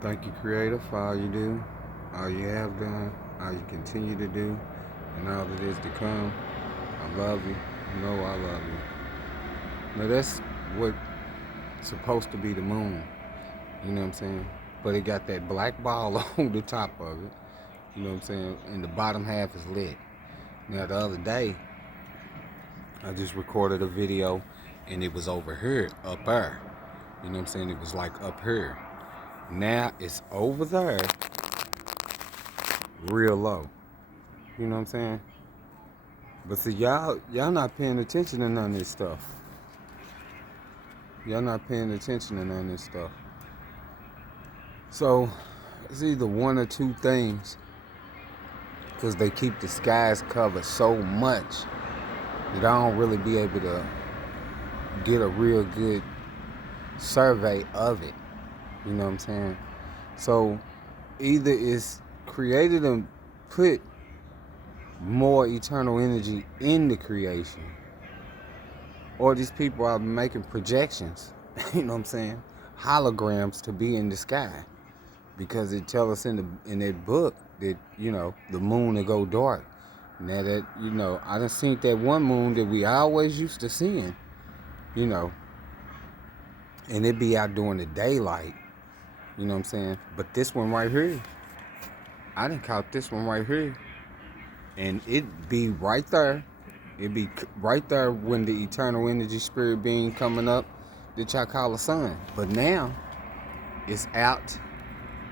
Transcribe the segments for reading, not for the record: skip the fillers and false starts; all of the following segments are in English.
Thank you, Creator, for all you do, all you have done, all you continue to do, and all that is to come. I love you. You know I love you. Now that's what's supposed to be the moon. You know what I'm saying? But it got that black ball on the top of it. You know what I'm saying? And the bottom half is lit. Now the other day, I just recorded a video, and it was over here, up there. You know what I'm saying? It was like up here. Now it's over there, real low. You know what I'm saying? But see, y'all not paying attention to none of this stuff. Y'all not paying attention to none of this stuff. So it's either one or two things, because they keep the skies covered so much that I don't really be able to get a real good survey of it. You know what I'm saying? So either it's created and put more eternal energy in the creation, or these people are making projections, you know what I'm saying, holograms to be in the sky, because it tell us in that book that, the moon will go dark. Now that, I done seen that one moon that we always used to seeing, you know, and it be out during the daylight, you know what I'm saying? But this one right here, I done caught this one right here, and it be right there. It be right there when the eternal energy spirit being coming up that y'all call the sun. But now it's out,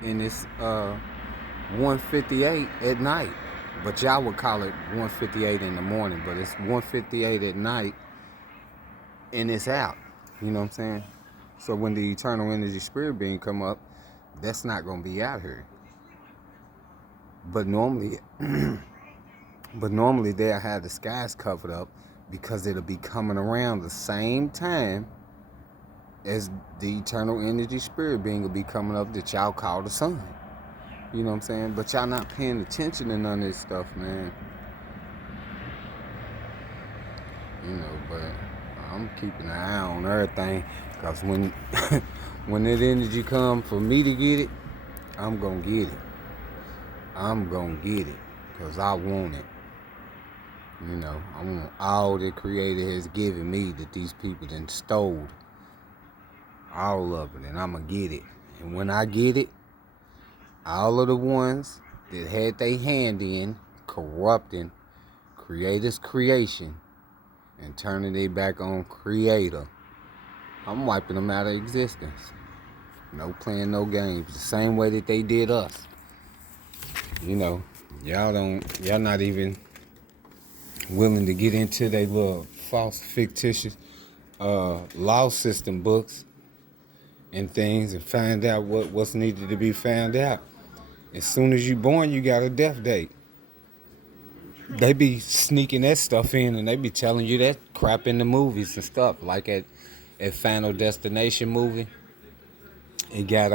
and it's 1:58 at night. But y'all would call it 1:58 in the morning, but it's 1:58 at night, and it's out. You know what I'm saying? So when the eternal energy spirit being come up, that's not gonna be out here. But normally they'll have the skies covered up, because it'll be coming around the same time as the eternal energy spirit being will be coming up that y'all call the sun. You know what I'm saying? But y'all not paying attention to none of this stuff, man. But I'm keeping an eye on everything, because when when that energy come for me to get it, I'm gonna get it. I'm gonna get it, because I want it. I want all the Creator has given me that these people done stole. All of it, and I'm gonna get it. And when I get it, all of the ones that had their hand in corrupting Creator's creation and turning their back on Creator, I'm wiping them out of existence. No playing no games. The same way that they did us. Y'all not even willing to get into their little false, fictitious law system books and things and find out what's needed to be found out. As soon as you born, you got a death date. They be sneaking that stuff in, and they be telling you that crap in the movies and stuff. Like at Final Destination movie, it got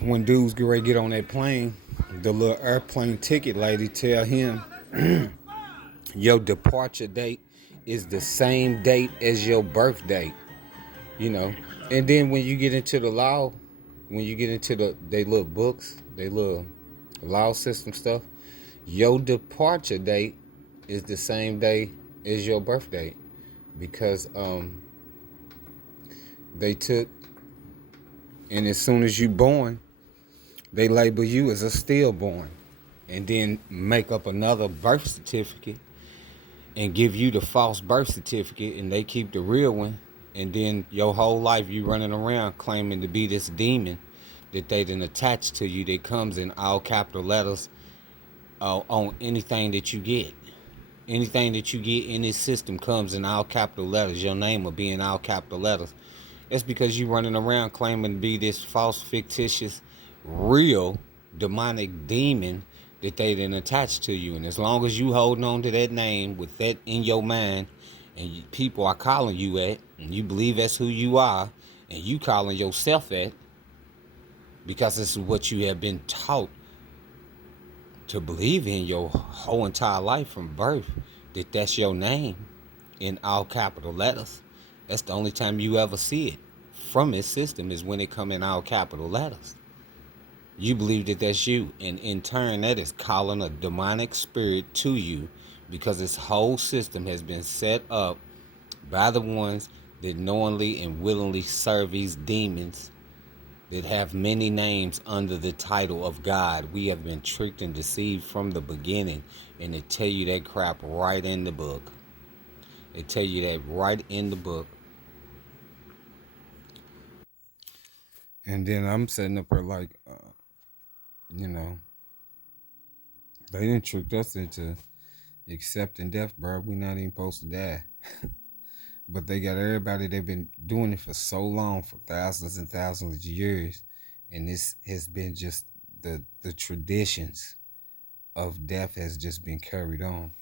when dudes get ready to get on that plane, the little airplane ticket lady tell him your departure date is the same date as your birth date. And then when you get into the law, when you get into they little books, they little law system stuff, your departure date is the same day as your birth date, because they took, and as soon as you born, they label you as a stillborn, and then make up another birth certificate and give you the false birth certificate, and they keep the real one. And then your whole life you running around claiming to be this demon that they done attached to you, that comes in all capital letters on anything that you get. Anything that you get in this system comes in all capital letters. Your name will be in all capital letters. It's because you running around claiming to be this false, fictitious, real demonic demon that they done attached to you. And as long as you holding on to that name with that in your mind, and people are calling you at, and you believe that's who you are, and you calling yourself at, because this is what you have been taught to believe in your whole entire life from birth, that's your name in all capital letters. That's the only time you ever see it from its system is when it come in all capital letters. You believe that that's you, and in turn that is calling a demonic spirit to you, because its whole system has been set up by the ones that knowingly and willingly serve these demons that have many names under the title of God. We have been tricked and deceived from the beginning, and they tell you that crap right in the book. They tell you that right in the book. And then I'm sitting up here like, you know, they didn't trick us into accepting death, bro. We're not even supposed to die. But they got everybody, they've been doing it for so long, for thousands and thousands of years. And this has been just the traditions of death has just been carried on.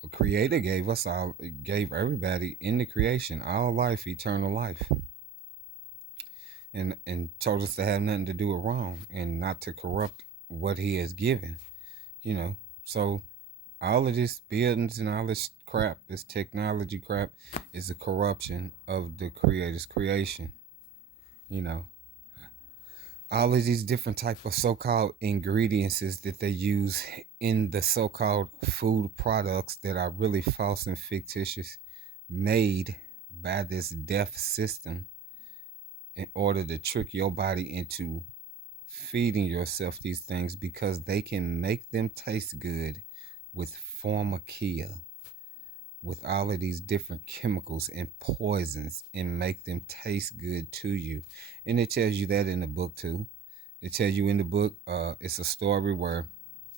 The Creator gave everybody in the creation all life, eternal life. And told us to have nothing to do with wrong and not to corrupt what he has given. So all of this buildings and all this crap, this technology crap, is a corruption of the Creator's creation. All of these different type of so-called ingredients that they use in the so-called food products that are really false and fictitious, made by this deaf system in order to trick your body into feeding yourself these things, because they can make them taste good with pharmakia, with all of these different chemicals and poisons, and make them taste good to you. And it tells you that in the book too. It tells you in the book, it's a story where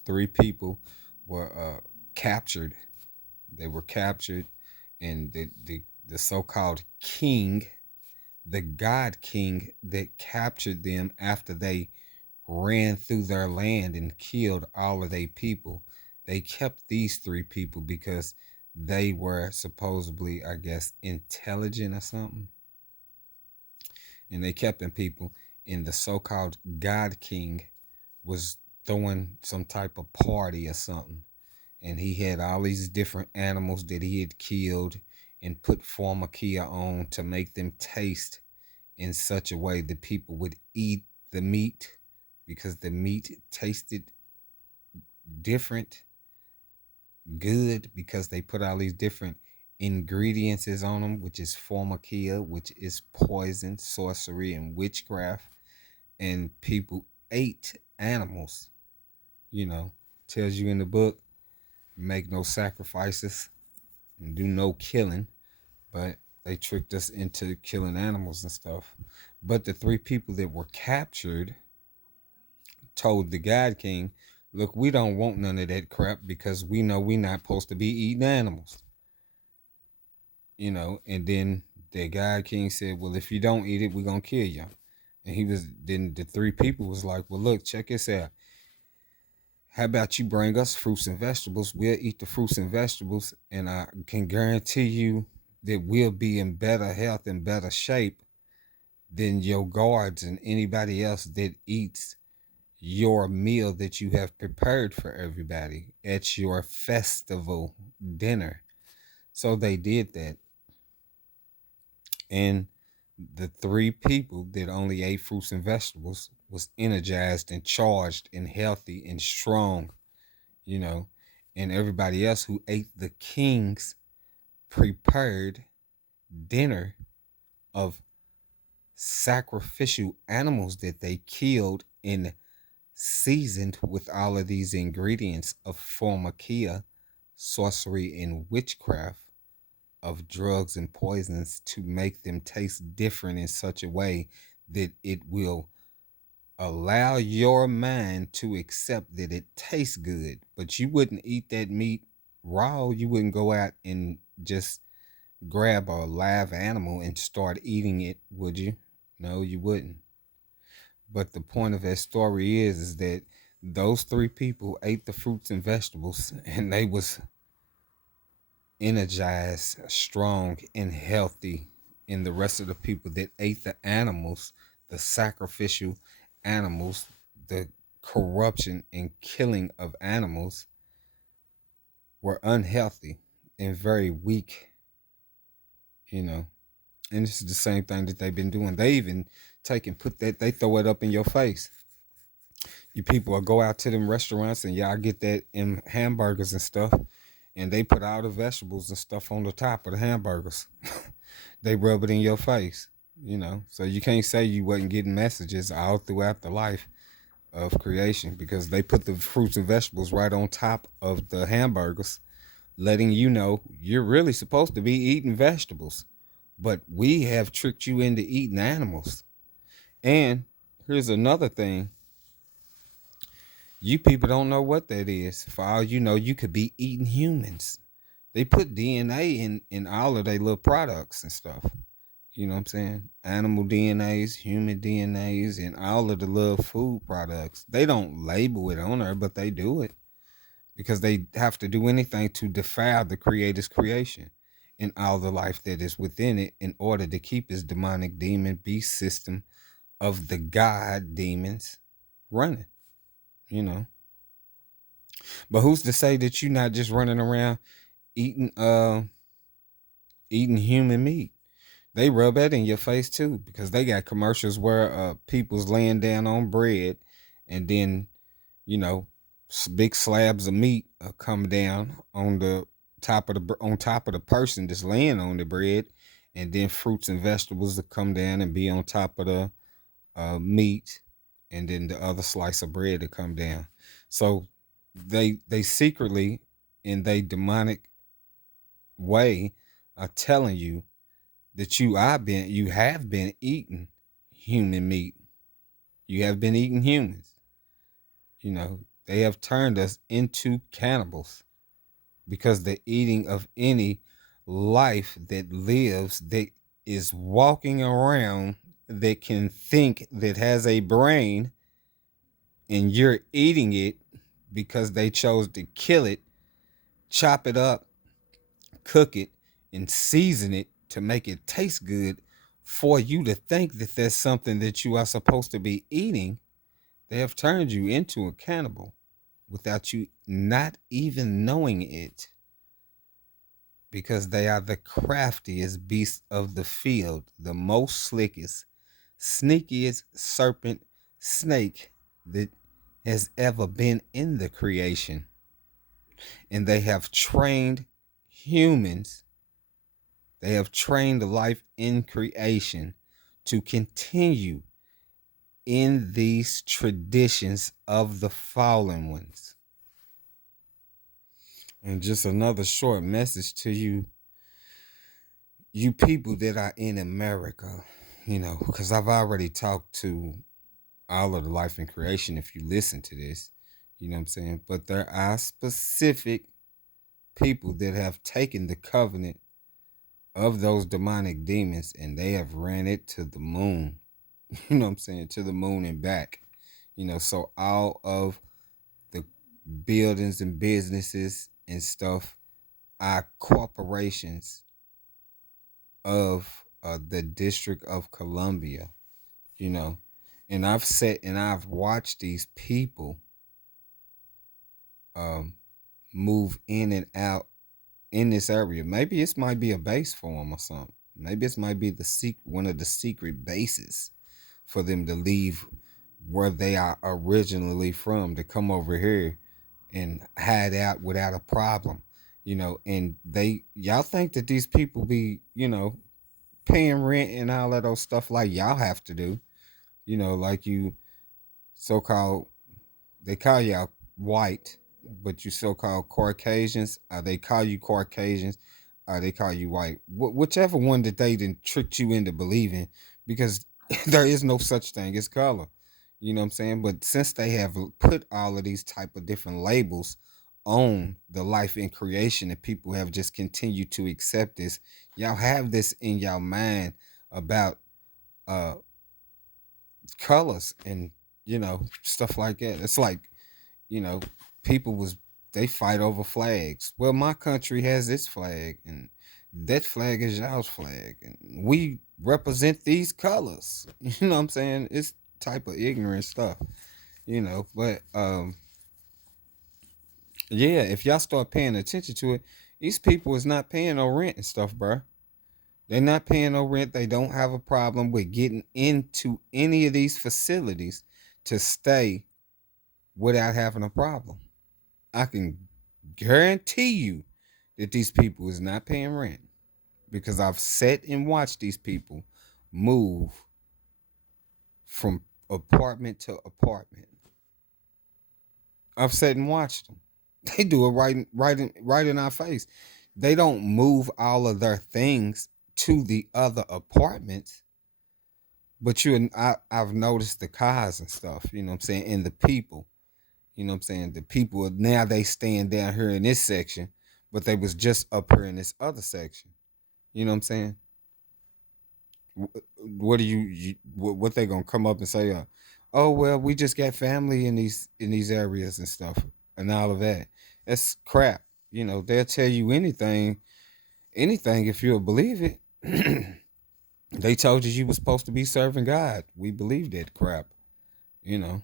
3 people were captured. They were captured, and the so-called king, the God King that captured them after they ran through their land and killed all of their people. They kept these 3 people because they were supposedly, I guess, intelligent or something. And they kept them people, and the so-called God King was throwing some type of party or something. And he had all these different animals that he had killed and put pharmakia on to make them taste in such a way that people would eat the meat, because the meat tasted different, good, because they put all these different ingredients on them, which is pharmakia, which is poison, sorcery, and witchcraft. And people ate animals. Tells you in the book, make no sacrifices and do no killing. But they tricked us into killing animals and stuff. But the 3 people that were captured told the God King, look, we don't want none of that crap, because we know we're not supposed to be eating animals. And then the God King said, well, if you don't eat it, we're going to kill you. And then the 3 people was like, well, look, check this out. How about you bring us fruits and vegetables? We'll eat the fruits and vegetables, and I can guarantee you that we'll be in better health and better shape than your guards and anybody else that eats your meal that you have prepared for everybody at your festival dinner. So they did that. And the 3 people that only ate fruits and vegetables was energized and charged and healthy and strong, and everybody else who ate the king's prepared dinner of sacrificial animals that they killed and seasoned with all of these ingredients of pharmakia, sorcery, and witchcraft, of drugs and poisons, to make them taste different in such a way that it will allow your mind to accept that it tastes good. But you wouldn't eat that meat raw. You wouldn't go out and just grab a live animal and start eating it, would you? No, you wouldn't. But the point of that story is that those 3 people ate the fruits and vegetables, and they was energized, strong, and healthy. And the rest of the people that ate the animals, the sacrificial animals, the corruption and killing of animals, were unhealthy and very weak. And this is the same thing that they've been doing. They even they throw it up in your face. You people will go out to them restaurants and y'all get that in hamburgers and stuff, and they put all the vegetables and stuff on the top of the hamburgers. They rub it in your face, So you can't say you wasn't getting messages all throughout the life of creation because they put the fruits and vegetables right on top of the hamburgers, letting you know you're really supposed to be eating vegetables, but we have tricked you into eating animals. And here's another thing: you people don't know what that is. For all you know, you could be eating humans. They put DNA in all of their little products and stuff. You know what I'm saying? Animal DNAs, human DNAs, and all of the little food products. They don't label it on there, but they do it because they have to do anything to defile the Creator's creation and all the life that is within it in order to keep his demonic demon beast system of the god demons running, you know. But who's to say that you're not just running around eating eating human meat? They rub that in your face too because they got commercials where people's laying down on bread, and then you know big slabs of meat come down on the top of the person that's laying on the bread, and then fruits and vegetables that come down and be on top of the meat, and then the other slice of bread to come down. So they secretly, in they demonic way, are telling you that you have been eating human meat. You have been eating humans. They have turned us into cannibals because the eating of any life that lives, that is walking around, that can think, that has a brain, and you're eating it because they chose to kill it, chop it up, cook it, and season it to make it taste good for you to think that there's something that you are supposed to be eating. They have turned you into a cannibal without you not even knowing it, because they are the craftiest beasts of the field, the most slickest, sneakiest serpent snake that has ever been in the creation. And they have trained humans, they have trained life in creation to continue in these traditions of the fallen ones. And just another short message to you people that are in America, because I've already talked to all of the life in creation if you listen to this, you know what I'm saying? But there are specific people that have taken the covenant of those demonic demons and they have ran it to the moon. You know what I'm saying? To the moon and back. So all of the buildings and businesses and stuff are corporations of the District of Columbia, you know. And I've watched these people um, move in and out in this area. Maybe this might be a base for them or something. Maybe this might be one of the secret bases for them to leave where they are originally from to come over here and hide out without a problem. And y'all think that these people be, paying rent and all of those stuff like y'all have to do, like you so-called, they call y'all white, but you so-called Caucasians, they call you Caucasians, they call you white. Whichever one that they didn't tricked you into believing, because there is no such thing as color. You know what I'm saying? But since they have put all of these type of different labels on the life in creation, and people have just continued to accept this, y'all have this in y'all mind about uh colors and stuff like that. It's like, you know, people was they fight over flags. Well, my country has its flag, and that flag is y'all's flag, and we represent these colors. You know what I'm saying? It's type of ignorant stuff, But yeah, if y'all start paying attention to it, these people is not paying no rent and stuff, bro. They're not paying no rent. They don't have a problem with getting into any of these facilities to stay without having a problem. I can guarantee you that these people is not paying rent because I've sat and watched these people move from apartment to apartment. I've sat and watched them. They do it right in our face. They don't move all of their things to the other apartments, but I've noticed the cars and stuff. You know what I'm saying, and the people. You know what I'm saying? The people now they staying down here in this section, but they was just up here in this other section. You know what I'm saying? What do what they gonna come up and say? Oh well, we just got family in these areas and stuff and all of that. That's crap. You know they'll tell you anything if you'll believe it. They told you was supposed to be serving God. We believe that crap. You know,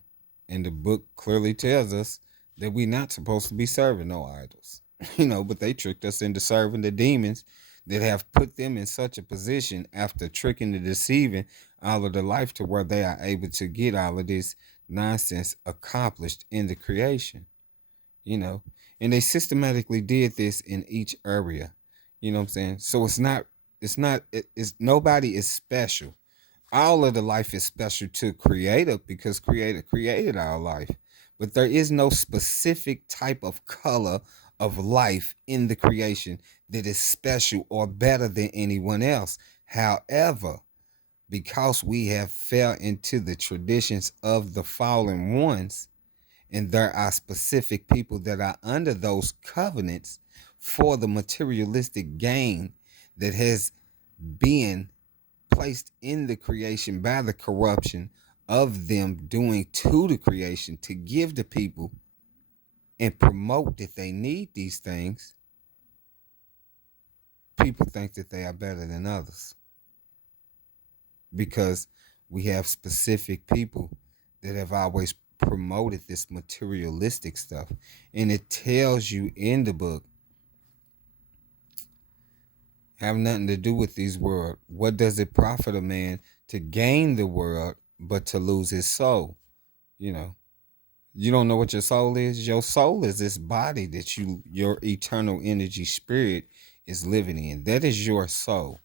and the book clearly tells us that we're not supposed to be serving no idols. You know, but they tricked us into serving the demons that have put them in such a position after tricking and deceiving all of the life to where they are able to get all of this nonsense accomplished in the creation. You know, and they systematically did this in each area. You know what I'm saying? So it's nobody is special. All of the life is special to creator because creator created our life, but there is no specific type of color of life in the creation that is special or better than anyone else. However, because we have fell into the traditions of the fallen ones, and there are specific people that are under those covenants for the materialistic gain that has been placed in the creation by the corruption of them doing to the creation to give the people and promote that they need these things. People think that they are better than others because we have specific people that have always promoted this materialistic stuff. And it tells you in the book, have nothing to do with these world. What does it profit a man to gain the world but to lose his soul? You know, you don't know what your soul is. Your soul is this body that your eternal energy spirit is living in. That is your soul.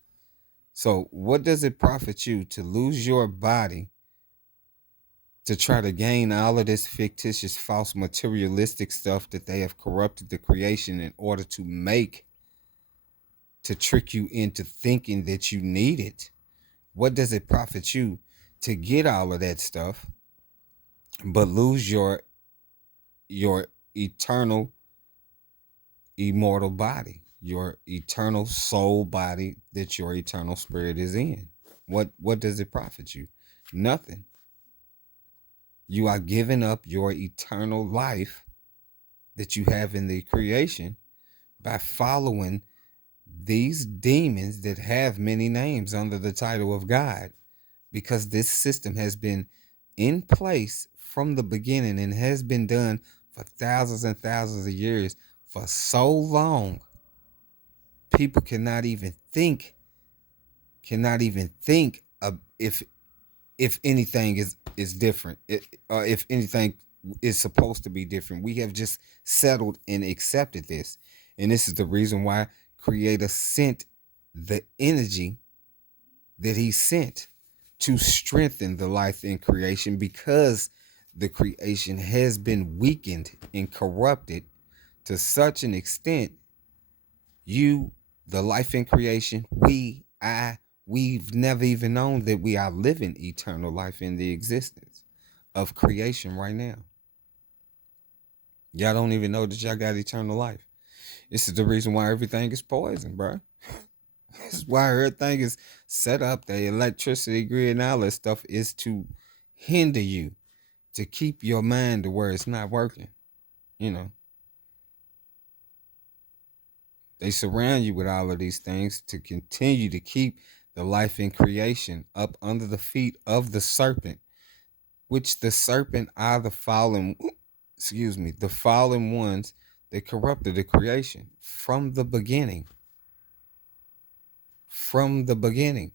So what does it profit you to lose your body to try to gain all of this fictitious false materialistic stuff that they have corrupted the creation in order to make, to trick you into thinking that you need it? What does it profit you to get all of that stuff but lose your eternal immortal body, your eternal soul body that your eternal spirit is in? What does it profit you? Nothing. You are giving up your eternal life that you have in the creation by following these demons that have many names under the title of God, because this system has been in place from the beginning and has been done for thousands and thousands of years for so long. People cannot even think of if anything is different, or if anything is supposed to be different. We have just settled and accepted this, and this is the reason why creator sent the energy that he sent to strengthen the life in creation, because the creation has been weakened and corrupted to such an extent. You, the life in creation, we've never even known that we are living eternal life in the existence of creation right now. Y'all don't even know that y'all got eternal life. This is the reason why everything is poison, bro. This is why everything is set up. The electricity grid and all that stuff is to hinder you, to keep your mind to where it's not working. You know, they surround you with all of these things to continue to keep the life in creation up under the feet of the serpent, which the serpent are the fallen, the fallen ones that corrupted the creation from the beginning. from the beginning.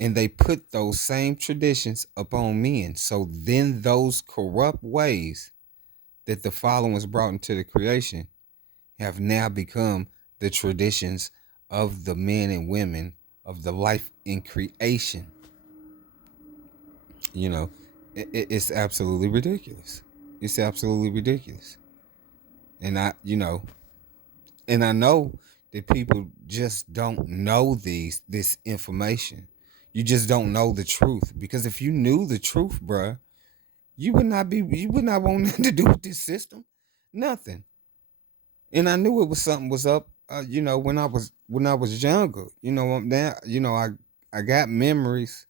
And they put those same traditions upon men. So then those corrupt ways that the fallen was brought into the creation have now become the traditions of the men and women of the life in creation. You know, it's absolutely ridiculous. It's absolutely ridiculous. And I know that people just don't know this information. You just don't know the truth, because if you knew the truth, bruh, you would not want nothing to do with this system, nothing. And I knew it was something was up. When I was younger. Now I got memories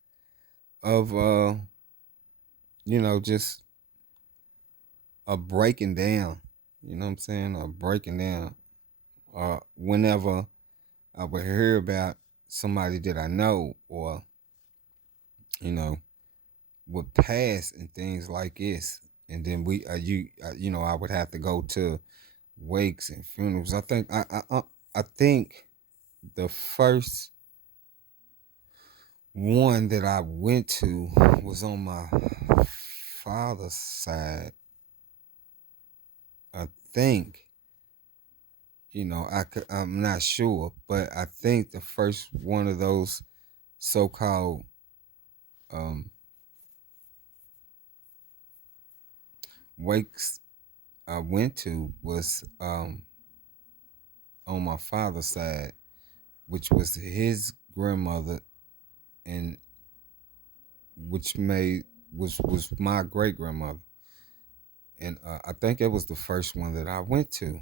of just a breaking down. You know what I'm saying? A breaking down. Whenever I would hear about somebody that I know, or you know would pass and things like this, and then I would have to go to wakes and funerals. I think the first one that I went to was on my father's side. I think, I'm not sure, but I think the first one of those so-called um, wakes I went to was on my father's side, which was his grandmother, and which made was my great grandmother, and I think it was the first one that I went to.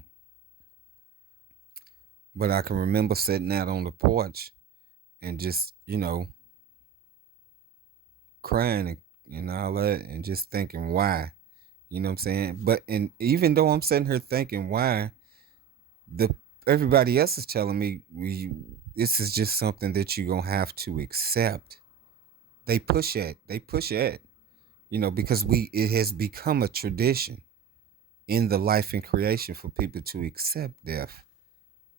But I can remember sitting out on the porch and just crying and all that, and just thinking why. You know what I'm saying? But and even though I'm sitting here thinking why, the everybody else is telling me this is just something that you're gonna have to accept. They push at, because it has become a tradition in the life and creation for people to accept death,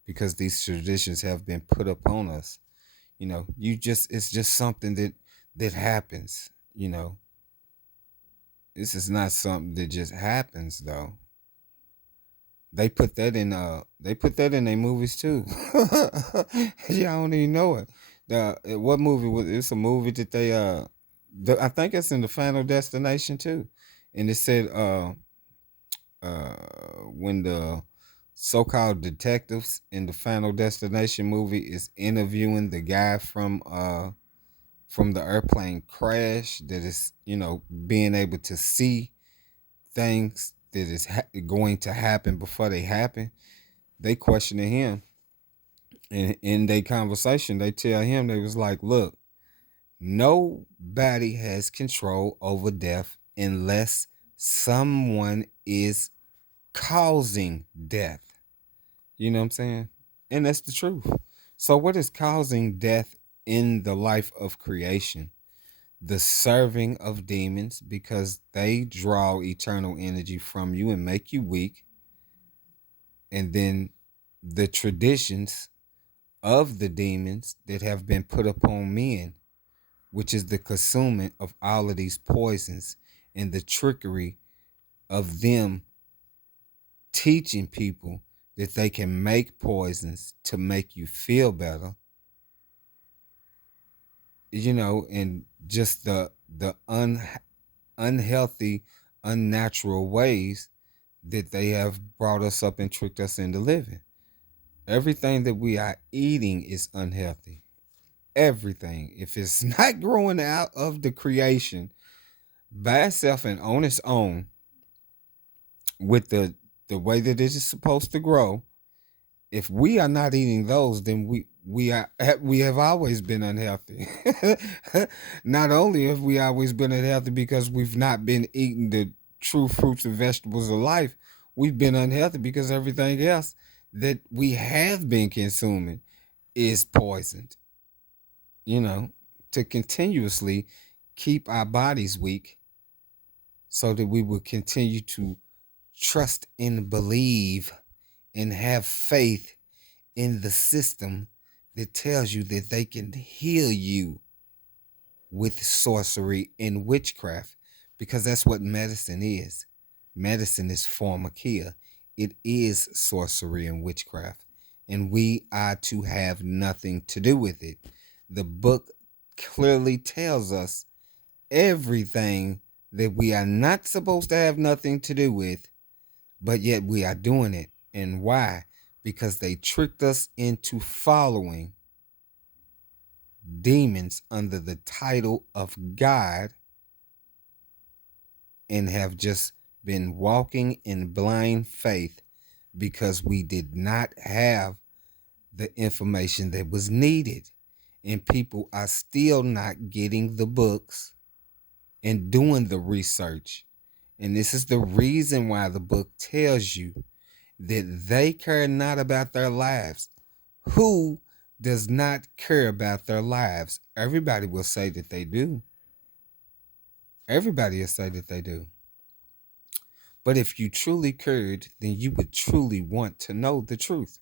because these traditions have been put upon us. It's just something that happens. This is not something that just happens, though. They put that in their movies too. Y'all don't even know it. What movie was it's a movie that I think it's in the Final Destination too. And it said when the so-called detectives in the Final Destination movie is interviewing the guy from the airplane crash, that is being able to see things that is going to happen before they happen. They questioning him, and in their conversation they tell him, they was like, look, nobody has control over death unless someone is causing death. You know what I'm saying? And that's the truth. So what is causing death in the life of creation? The serving of demons, because they draw eternal energy from you and make you weak. And then the traditions of the demons that have been put upon men, which is the consuming of all of these poisons, and the trickery of them teaching people that they can make poisons to make you feel better, and just the unhealthy, unnatural ways that they have brought us up and tricked us into living. Everything that we are eating is unhealthy. Everything. If it's not growing out of the creation by itself and on its own, with the way that it is supposed to grow, if we are not eating those, then we have always been unhealthy. Not only have we always been unhealthy because we've not been eating the true fruits and vegetables of life, we've been unhealthy because everything else that we have been consuming is poisoned. You know, to continuously keep our bodies weak, so that we will continue to trust and believe and have faith in the system that tells you that they can heal you with sorcery and witchcraft, because that's what medicine is. Medicine is pharmakia. It is sorcery and witchcraft, and we are to have nothing to do with it. The book clearly tells us everything that we are not supposed to have nothing to do with, but yet we are doing it. And why? Because they tricked us into following demons under the title of God, and have just been walking in blind faith because we did not have the information that was needed. And people are still not getting the books and doing the research. And this is the reason why the book tells you that they care not about their lives. Who does not care about their lives? Everybody will say that they do. Everybody will say that they do. But if you truly cared, then you would truly want to know the truth.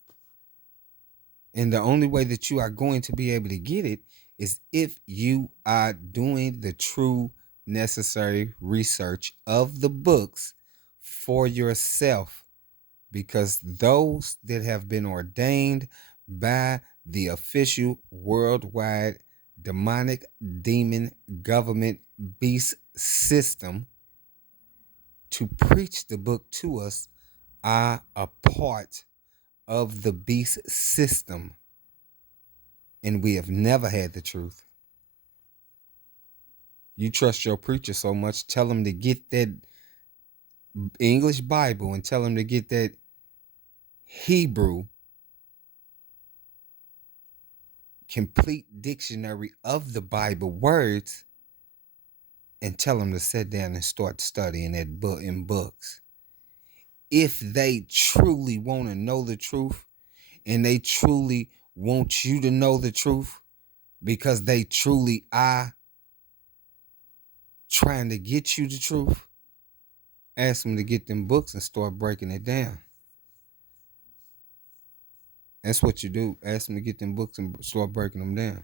And the only way that you are going to be able to get it is if you are doing the true necessary research of the books for yourself. Because those that have been ordained by the official worldwide demonic demon government beast system to preach the book to us are a part of the beast system, and we have never had the truth. You trust your preacher so much, tell him to get that English Bible and tell him to get that Hebrew complete dictionary of the Bible words, and tell him to sit down and start studying that book in books. If they truly want to know the truth, and they truly want you to know the truth, because they truly are trying to get you the truth, ask them to get them books and start breaking it down. That's what you do. Ask them to get them books and start breaking them down.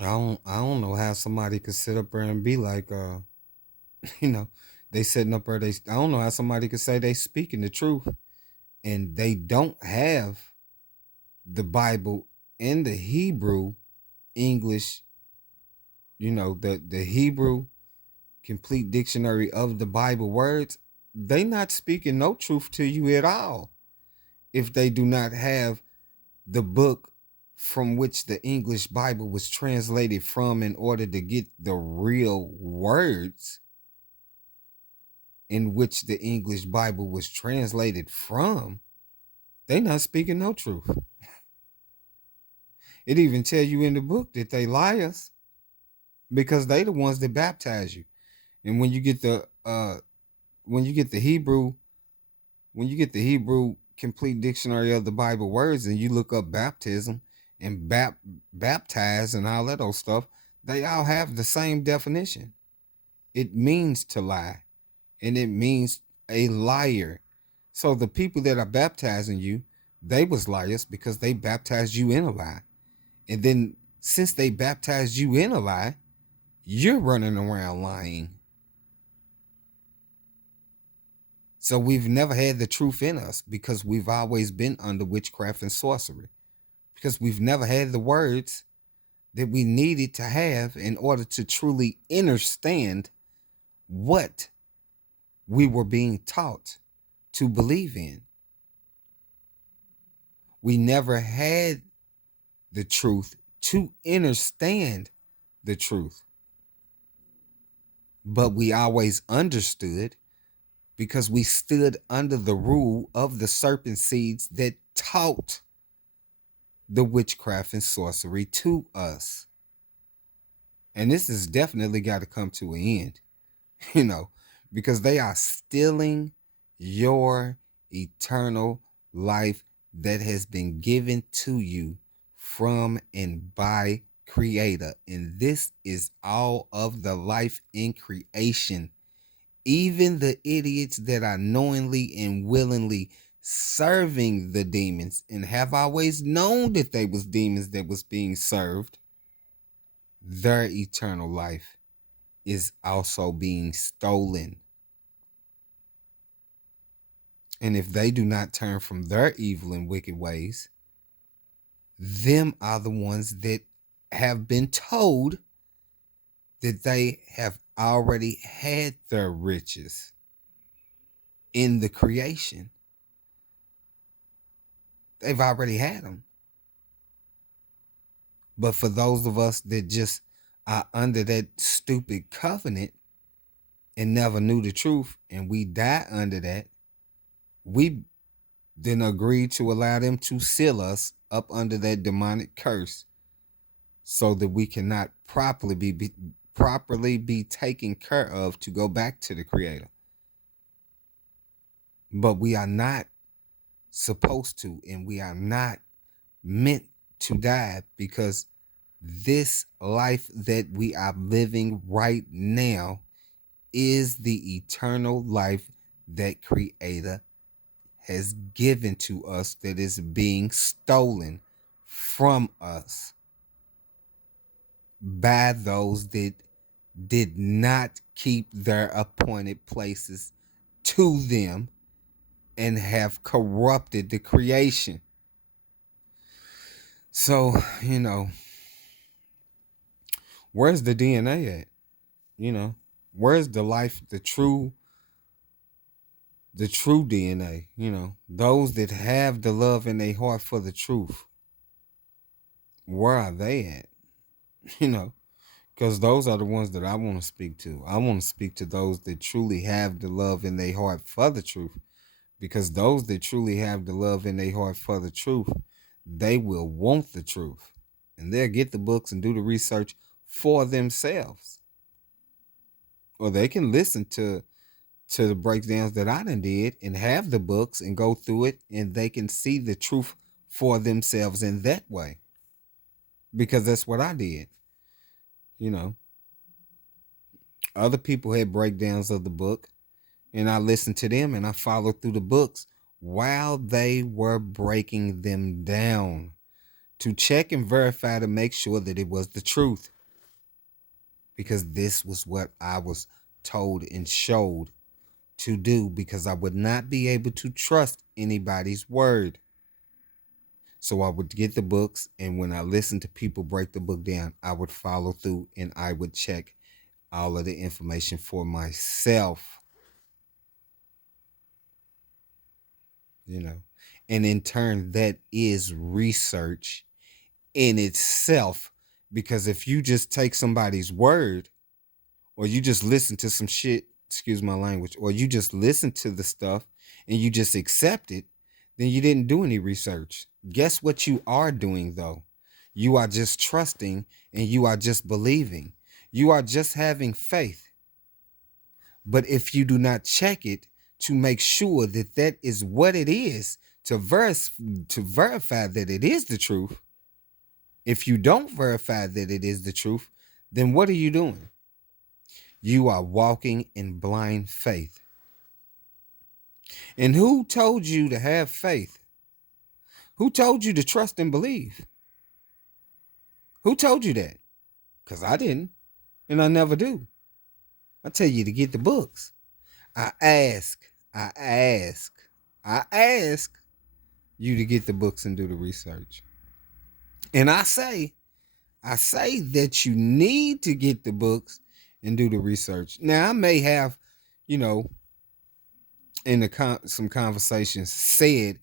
I don't know how somebody could sit up there and be like, you know, they sitting up there. I don't know how somebody could say they speaking the truth and they don't have the Bible in the Hebrew, English, the Hebrew complete dictionary of the Bible words. They not speaking no truth to you at all if they do not have the book from which the English Bible was translated from in order to get the real words in which the English Bible was translated from. They not speaking no truth. It even tell you in the book that they liars, because they the ones that baptize you. And when you get the Hebrew, complete dictionary of the Bible words, and you look up baptism and baptize and all that old stuff, they all have the same definition. It means to lie, and it means a liar. So the people that are baptizing you, they was liars because they baptized you in a lie. And then since they baptized you in a lie, you're running around lying. So we've never had the truth in us because we've always been under witchcraft and sorcery. Because we've never had the words that we needed to have in order to truly understand what we were being taught to believe in. We never had the truth to understand the truth. But we always understood because we stood under the rule of the serpent seeds that taught the witchcraft and sorcery to us. And this has definitely got to come to an end, because they are stealing your eternal life that has been given to you from and by Creator. And this is all of the life in creation. Even the idiots that are knowingly and willingly serving the demons and have always known that they was demons that was being served, their eternal life is also being stolen. And if they do not turn from their evil and wicked ways, them are the ones that have been told that they have already had their riches in the creation. They've already had them. But for those of us that just are under that stupid covenant and never knew the truth, and we die under that, we then agreed to allow them to seal us up under that demonic curse so that we cannot properly be taken care of to go back to the Creator. But we are not supposed to, and we are not meant to die, because this life that we are living right now is the eternal life that Creator has given to us, that is being stolen from us by those that did not keep their appointed places to them and have corrupted the creation. So, where's the DNA at? Where's the life, the true DNA? Those that have the love in their heart for the truth, where are they at? Because those are the ones that I want to speak to. I want to speak to those that truly have the love in their heart for the truth. Because those that truly have the love in their heart for the truth, they will want the truth. And they'll get the books and do the research for themselves. Or they can listen to the breakdowns that I done did and have the books and go through it, and they can see the truth for themselves in that way. Because that's what I did. Other people had breakdowns of the book, and I listened to them and I followed through the books while they were breaking them down to check and verify to make sure that it was the truth. Because this was what I was told and showed to do, because I would not be able to trust anybody's word. So I would get the books, and when I listened to people break the book down, I would follow through and I would check all of the information for myself. And in turn, that is research in itself. Because if you just take somebody's word, or you just listen to some shit, excuse my language, or you just listen to the stuff and you just accept it, then you didn't do any research. Guess what you are doing, though? You are just trusting, and you are just believing. You are just having faith. But if you do not check it to make sure that that is what it is, to verify that it is the truth, if you don't verify that it is the truth, then what are you doing? You are walking in blind faith. And who told you to have faith? Who told you to trust and believe? Who told you that? Because I didn't, and I never do. I tell you to get the books. I ask you to get the books and do the research. And I say that you need to get the books and do the research. Now, I may have, in some conversations said,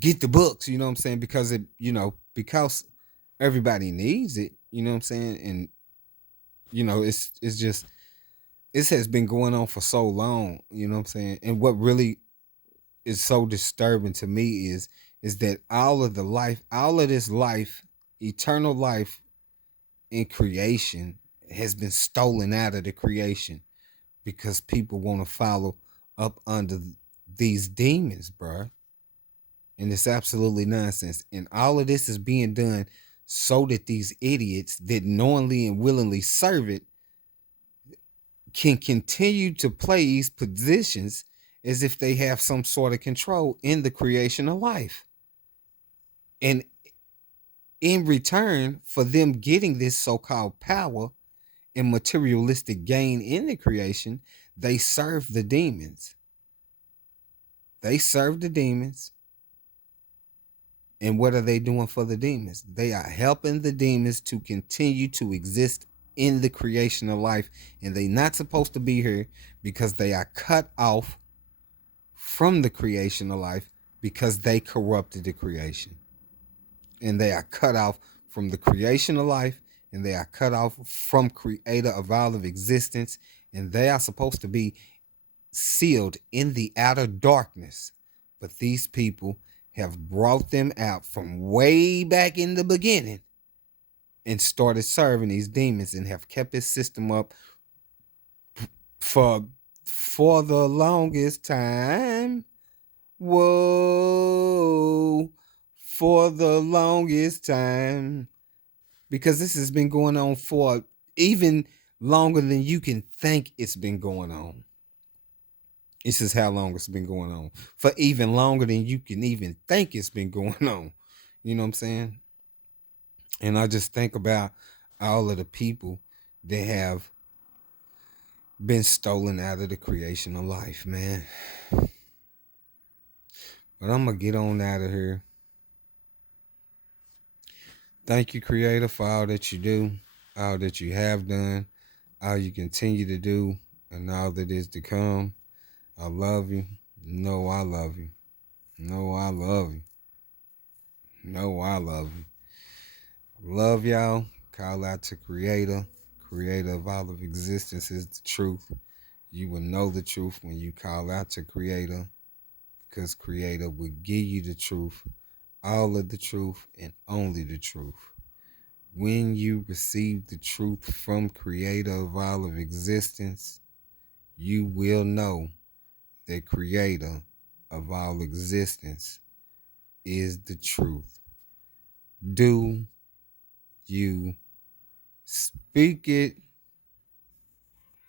get the books, you know what I'm saying? Because because everybody needs it, you know what I'm saying? And, it's just, this has been going on for so long, you know what I'm saying? And what really is so disturbing to me is that all of this life, eternal life in creation, has been stolen out of the creation because people want to follow up under these demons, bruh. And it's absolutely nonsense. And all of this is being done so that these idiots that knowingly and willingly serve it can continue to play these positions as if they have some sort of control in the creation of life. And in return for them getting this so-called power and materialistic gain in the creation, they serve the demons. They serve the demons. And what are they doing for the demons? They are helping the demons to continue to exist in the creation of life. And they're not supposed to be here because they are cut off from the creation of life because they corrupted the creation. And they are cut off from the creation of life, and they are cut off from creator of all of existence, and they are supposed to be sealed in the outer darkness. But these people have brought them out from way back in the beginning and started serving these demons and have kept this system up for the longest time. Whoa, for the longest time. Because this has been going on for even longer than you can think it's been going on. This is how long it's been going on. For even longer than you can even think it's been going on. You know what I'm saying? And I just think about all of the people that have been stolen out of the creation of life, man. But I'm going to get on out of here. Thank you, Creator, for all that you do, all that you have done, all you continue to do, and all that is to come. I love you. No, I love you. No, I love you. No, I love you. Love y'all. Call out to Creator. Creator of all of existence is the truth. You will know the truth when you call out to Creator, because Creator will give you the truth, all of the truth, and only the truth. When you receive the truth from Creator of all of existence, you will know that Creator of all existence is the truth. Do you speak it?